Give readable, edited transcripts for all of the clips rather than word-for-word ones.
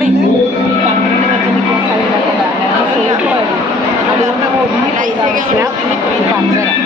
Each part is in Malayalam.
സോറി കണ്ണിന് വെച്ച് നിൽക്കുന്ന സ്ഥലമില്ലാത്തതാണ് സേഫായിരുന്നു. അതുകൊണ്ട് ഒതുങ്ങി പറഞ്ഞുതരാം.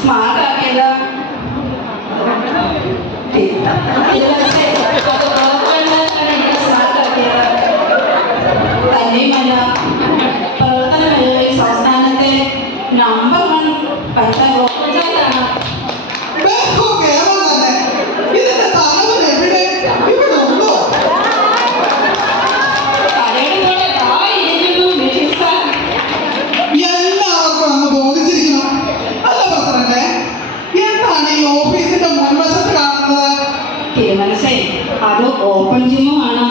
സ്മാർട്ട് ആക്കിയത് സ്മാർട്ട് ആക്കിയത് തന്നെയുമല്ല പ്രവർത്തന മേഖലയിൽ സംസ്ഥാനത്തെ നമ്പർ 1 പഞ്ചായത്ത് ബ്ലോക്ക് പഞ്ചായത്താണ്. എല്ലാവർക്കും അങ്ങ് ബോധിച്ചിരിക്കണം അല്ല പ്രസിഡന്റ്? എന്താണ് ഈ ഓഫീസിന്റെ മുൻവശത്ത് കാണുന്നത്? തിരുമനസേ, അത് ഓപ്പൺ ജിമ്മുമാണ്.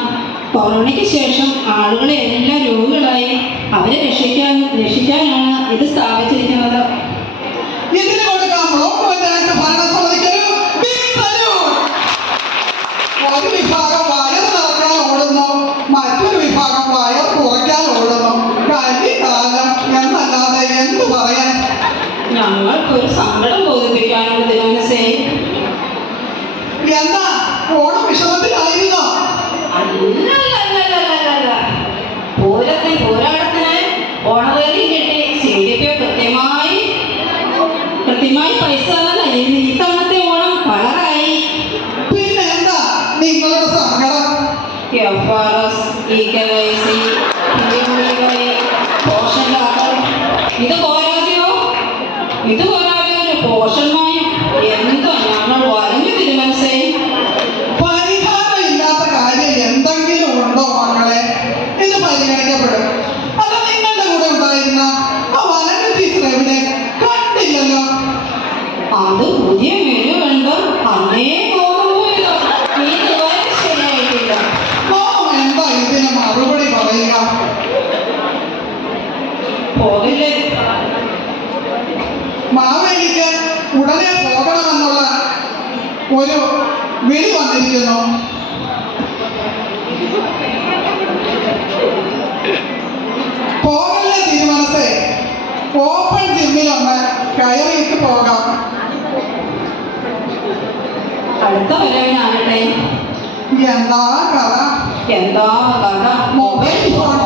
കൊറോണയ്ക്ക് ശേഷം ആളുകളെ എല്ലാം രോഗികളായി അവരെ രക്ഷിക്കാനാണ് ഇത് സ്ഥാപിച്ചിരിക്കുന്നത്. ഇതിന് കൊടുക്കാം ബ്ലോക്ക് പഞ്ചായത്ത് ഭരണസമിതിക്കൊരു ബിഗ് സല്യൂട്ട്. ഒരു വിഭാഗം വയർ നിറക്കാൻ ഓടുന്നു, മറ്റൊരു വിഭാഗം വയർ കുറയ്ക്കാൻ ഓടുന്നു. കലികാലം എന്നല്ലാതെ എന്ത് പറയാൻ? ഞങ്ങൾക്കൊരു സങ്കടം ബോധിപ്പിക്കാനുള്ള തിരുമനസേ. എന്താ ഓണം വിഷമത്തിലായിരുന്നോ? അല്ല, പോരാട്ടത്തിന് ഓണവേലിയും കിട്ടി. CDP കൃത്യമായി പൈസ ഇത്തവണത്തെ ഓണം കളറായി. പിന്നെ എന്താ നിങ്ങളുടെ സങ്കടം? FRS, EKYC, പോഷൻ കാർഡ് ഇത് പോരാതെയോ ഒരു പോഷന്മാരും എന്തോ ഞങ്ങൾ വരഞ്ഞു തിരുമനസേ. പരിഹാരം ഇല്ലാത്ത കാര്യം എന്തെങ്കിലും ഉണ്ടോ മക്കളെ? ഇത് പരിഗണിക്കപ്പെടും. അത് നിങ്ങളുടെ കൂടെ ഉണ്ടായിരുന്ന ആ വനന്റെ ടീച്ചർ എവിടെ? കണ്ടില്ലല്ലോ. അത് പുതിയ മെനു കണ്ട് അന്നേ തോന്നുന്നു. നീ ഇതുവരെ ശരിയായിട്ടില്ല. നാം എന്താ ഇതിന് മറുപടി പറയുക? പോകില്ലേ? മാവേലിക്ക് ഉടനെ പോകണമെന്നുള്ള ഒരു വിളി വന്നിരിക്കുന്നു. പോകല്ലേ തീരുമാനത്തെ? ഓപ്പൺ ജിമ്മിലൊന്ന് കയറിയിട്ട് പോകാം. അടുത്ത വരവിനാകട്ടെ എന്താ കഥ? എന്താ കഥ? Mobile phone